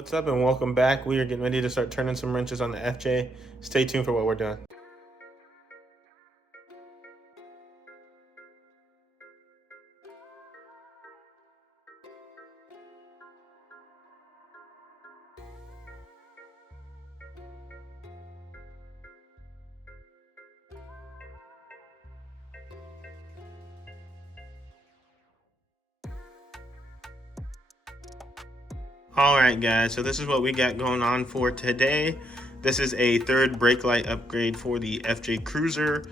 What's up and welcome back. We are getting ready to start turning some wrenches on the FJ. Stay tuned for what we're doing. All right, guys, so this is what we got going on for today. This is a third brake light upgrade for the FJ Cruiser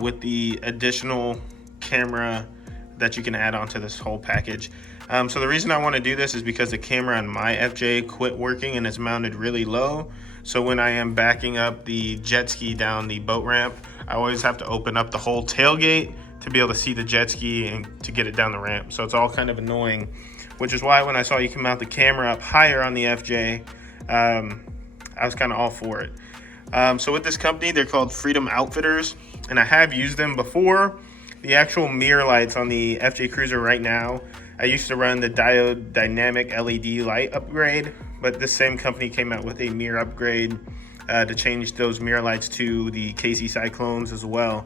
with the additional camera that you can add onto this whole package. So the reason I want to do this is because the camera on my FJ quit working and it's mounted really low. So when I am backing up the jet ski down the boat ramp, I always have to open up the whole tailgate to be able to see the jet ski and to get it down the ramp. So it's all kind of annoying, which is why when I saw you can mount the camera up higher on the FJ, I was kind of all for it. So with this company, they're called Freedom Outfitters, and I have used them before. The actual mirror lights on the FJ Cruiser right now, I used to run the diode dynamic LED light upgrade, but this same company came out with a mirror upgrade to change those mirror lights to the KC Cyclones as well.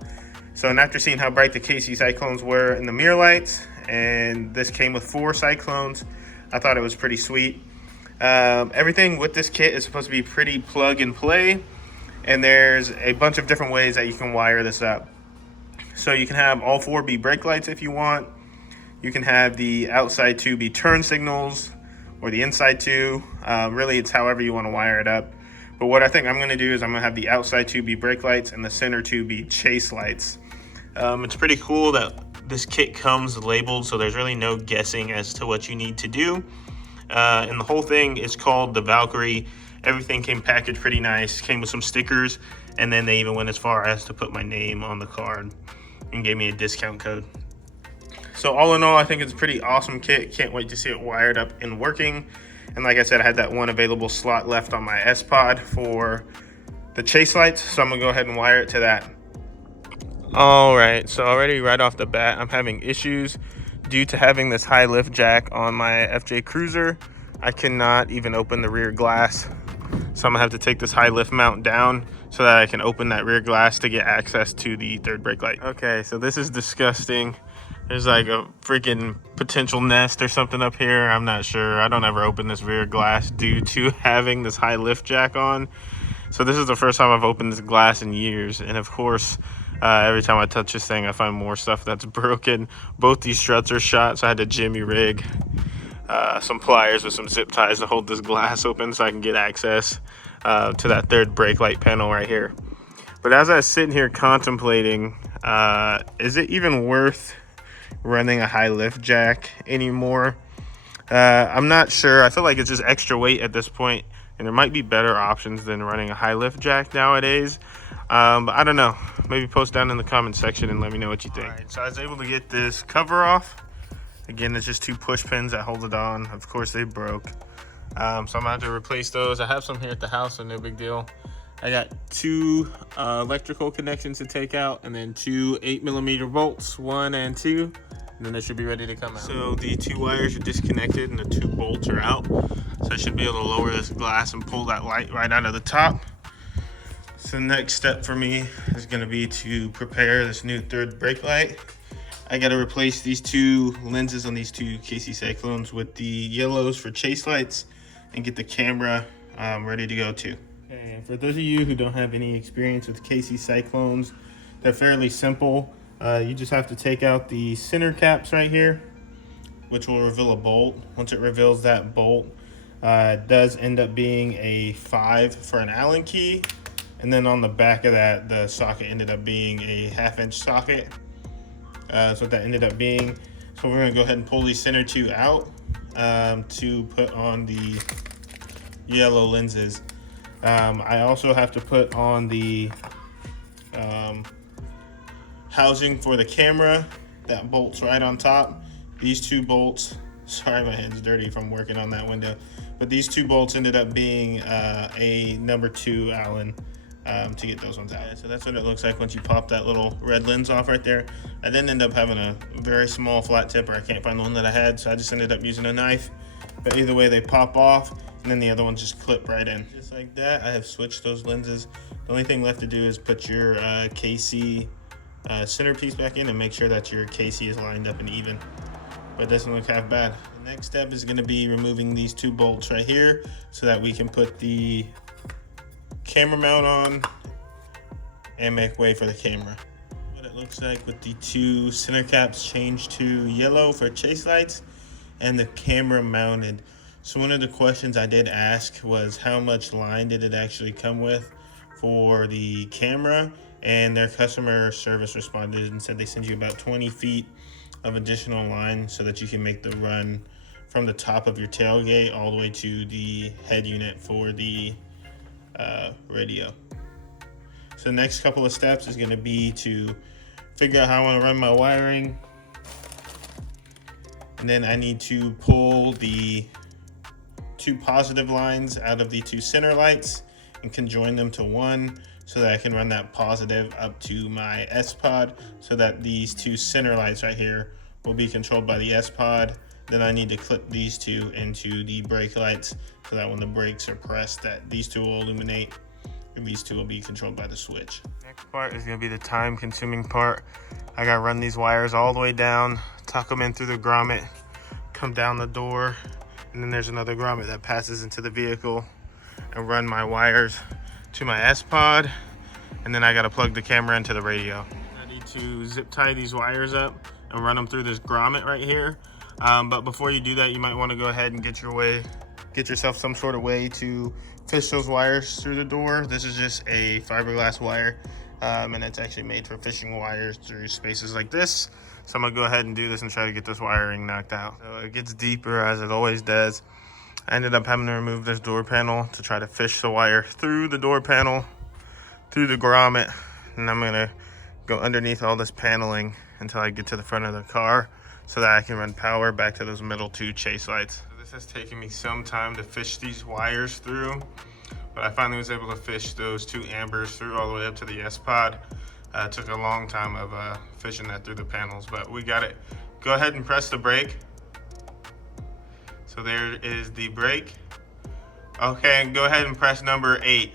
So, and after seeing how bright the KC Cyclones were in the mirror lights, and this came with 4 Cyclones, I thought it was pretty sweet. Everything with this kit is supposed to be pretty plug and play, and there's a bunch of different ways that you can wire this up. So you can have all 4 be brake lights if you want. You can have the outside 2 be turn signals, or the inside 2. Really, it's however you want to wire it up. But what I think I'm going to do is I'm going to have the outside 2 be brake lights and the center 2 be chase lights. It's pretty cool that this kit comes labeled, so there's really no guessing as to what you need to do. And the whole thing is called the Valkyrie. Everything came packaged pretty nice, came with some stickers, and then they even went as far as to put my name on the card and gave me a discount code. So all in all, I think it's a pretty awesome kit. Can't wait to see it wired up and working. And like I said, I had that one available slot left on my S-Pod for the chase lights, so I'm gonna go ahead and wire it to that. All right, so already right off the bat, I'm having issues due to having this high lift jack on my FJ Cruiser. I cannot even open the rear glass. So I'm gonna have to take this high lift mount down so that I can open that rear glass to get access to the third brake light. Okay, so this is disgusting. There's like a freaking potential nest or something up here. I'm not sure. I don't ever open this rear glass due to having this high lift jack on. So this is the first time I've opened this glass in years. And of course, every time I touch this thing, I find more stuff that's broken. Both these struts are shot, so I had to jimmy rig some pliers with some zip ties to hold this glass open so I can get access to that third brake light panel right here. But as I was sitting here contemplating, is it even worth running a high lift jack anymore? I'm not sure. I feel like it's just extra weight at this point, and there might be better options than running a high lift jack nowadays. But I don't know. Maybe post down in the comment section and let me know what you think. All right, so I was able to get this cover off. Again, it's just 2 push pins that hold it on. Of course, they broke. So I'm gonna have to replace those. I have some here at the house, so no big deal. I got 2 electrical connections to take out, and then 2 8mm bolts, 1 and 2, and then they should be ready to come out. So the 2 wires are disconnected and the 2 bolts are out. So I should be able to lower this glass and pull that light right out of the top. So the next step for me is gonna be to prepare this new third brake light. I gotta replace these 2 lenses on these 2 KC Cyclones with the yellows for chase lights and get the camera ready to go too. Okay, and for those of you who don't have any experience with KC Cyclones, they're fairly simple. You just have to take out the center caps right here, which will reveal a bolt. Once it reveals that bolt, it does end up being a 5 for an Allen key. And then on the back of that, the socket ended up being a 1/2-inch socket. That's what that ended up being. So we're gonna go ahead and pull these center 2 out to put on the yellow lenses. I also have to put on the housing for the camera that bolts right on top. These 2 bolts, sorry my hand's dirty from working on that window, but these 2 bolts ended up being a number 2 Allen to get those ones out. Yeah, so that's what it looks like once you pop that little red lens off right there. I then end up having a very small flat tipper. I can't find the one that I had, so I just ended up using a knife. But either way, they pop off. and then the other ones just clip right in. Just like that, I have switched those lenses. The only thing left to do is put your KC centerpiece back in and make sure that your KC is lined up and even. But it doesn't look half bad. The next step is going to be removing these 2 bolts right here so that we can put the camera mount on and make way for the camera. What it looks like with the 2 center caps changed to yellow for chase lights and the camera mounted. So one of the questions I did ask was how much line did it actually come with for the camera, and their customer service responded and said they send you about 20 feet of additional line so that you can make the run from the top of your tailgate all the way to the head unit for the radio. So the next couple of steps is going to be to figure out how I want to run my wiring, and then I need to pull the 2 positive lines out of the 2 center lights and conjoin them to one so that I can run that positive up to my S-Pod so that these 2 center lights right here will be controlled by the S-Pod. Then I need to clip these 2 into the brake lights so that when the brakes are pressed that these 2 will illuminate and these 2 will be controlled by the switch. Next part is going to be the time consuming part. I got to run these wires all the way down, tuck them in through the grommet, come down the door, and then there's another grommet that passes into the vehicle, and run my wires to my S-Pod, and then I got to plug the camera into the radio. I need to zip tie these wires up and run them through this grommet right here. But before you do that, you might want to go ahead and get yourself some sort of way to fish those wires through the door. This is just a fiberglass wire, and it's actually made for fishing wires through spaces like this. So I'm gonna go ahead and do this and try to get this wiring knocked out. So it gets deeper as it always does. I ended up having to remove this door panel to try to fish the wire through the door panel, through the grommet, and I'm gonna go underneath all this paneling until I get to the front of the car so that I can run power back to those middle 2 chase lights. So this has taken me some time to fish these wires through, but I finally was able to fish those 2 ambers through all the way up to the S-Pod. It took a long time of fishing that through the panels, but we got it. Go ahead and press the brake. So there is the brake. Okay, and go ahead and press number 8.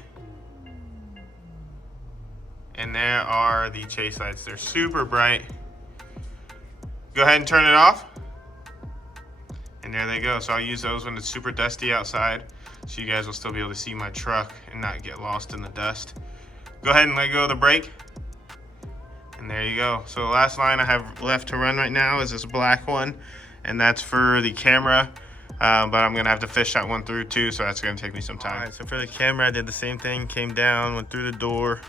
And there are the chase lights. They're super bright. Go ahead and turn it off. And there they go. So I'll use those when it's super dusty outside, so you guys will still be able to see my truck and not get lost in the dust. Go ahead and let go of the brake. And there you go. So the last line I have left to run right now is this black one, and that's for the camera. But I'm gonna have to fish that one through too, so that's gonna take me some time. All right, so for the camera, I did the same thing. Came down, went through the door,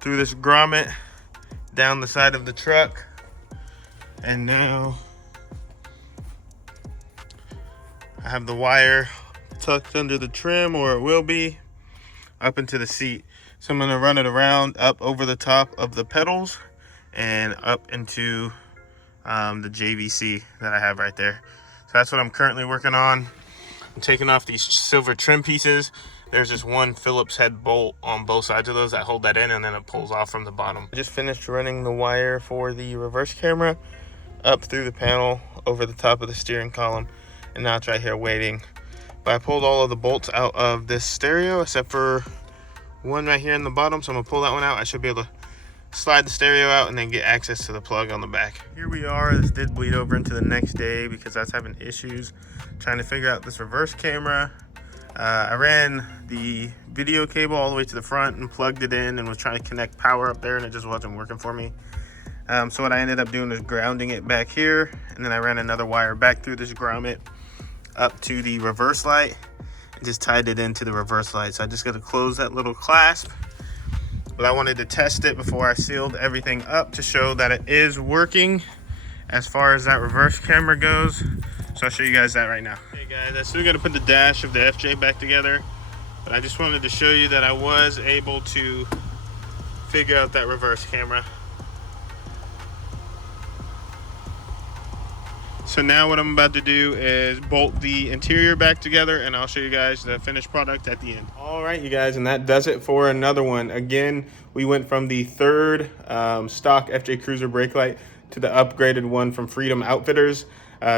through this grommet, down the side of the truck, and now I have the wire tucked under the trim, or it will be, up into the seat. So I'm gonna run it around up over the top of the pedals and up into the JVC that I have right there. So that's what I'm currently working on. I'm taking off these silver trim pieces. There's just one Phillips head bolt on both sides of those that hold that in, and then it pulls off from the bottom. I just finished running the wire for the reverse camera up through the panel over the top of the steering column, and now it's right here waiting. But I pulled all of the bolts out of this stereo except for one right here in the bottom, so I'm gonna pull that one out. I should be able to slide the stereo out and then get access to the plug on the back. Here we are. This did bleed over into the next day because I was having issues trying to figure out this reverse camera. I ran the video cable all the way to the front and plugged it in and was trying to connect power up there, and it just wasn't working for me. So what I ended up doing is grounding it back here, and then I ran another wire back through this grommet up to the reverse light and just tied it into the reverse light. So I just got to close that little clasp, but I wanted to test it before I sealed everything up to show that it is working as far as that reverse camera goes. So I'll show you guys that right now. Hey guys, I still got to put the dash of the FJ back together, but I just wanted to show you that I was able to figure out that reverse camera. So now what I'm about to do is bolt the interior back together, and I'll show you guys the finished product at the end. All right, you guys, and that does it for another one. Again, we went from the third stock FJ Cruiser brake light to the upgraded one from Freedom Outfitters.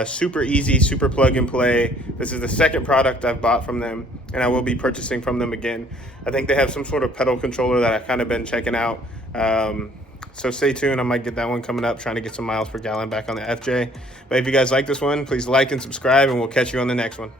Super easy, super plug and play. This is the second product I've bought from them, and I will be purchasing from them again. I think they have some sort of pedal controller that I've kind of been checking out. So stay tuned. I might get that one coming up, trying to get some miles per gallon back on the FJ. But if you guys like this one, please like and subscribe, and we'll catch you on the next one.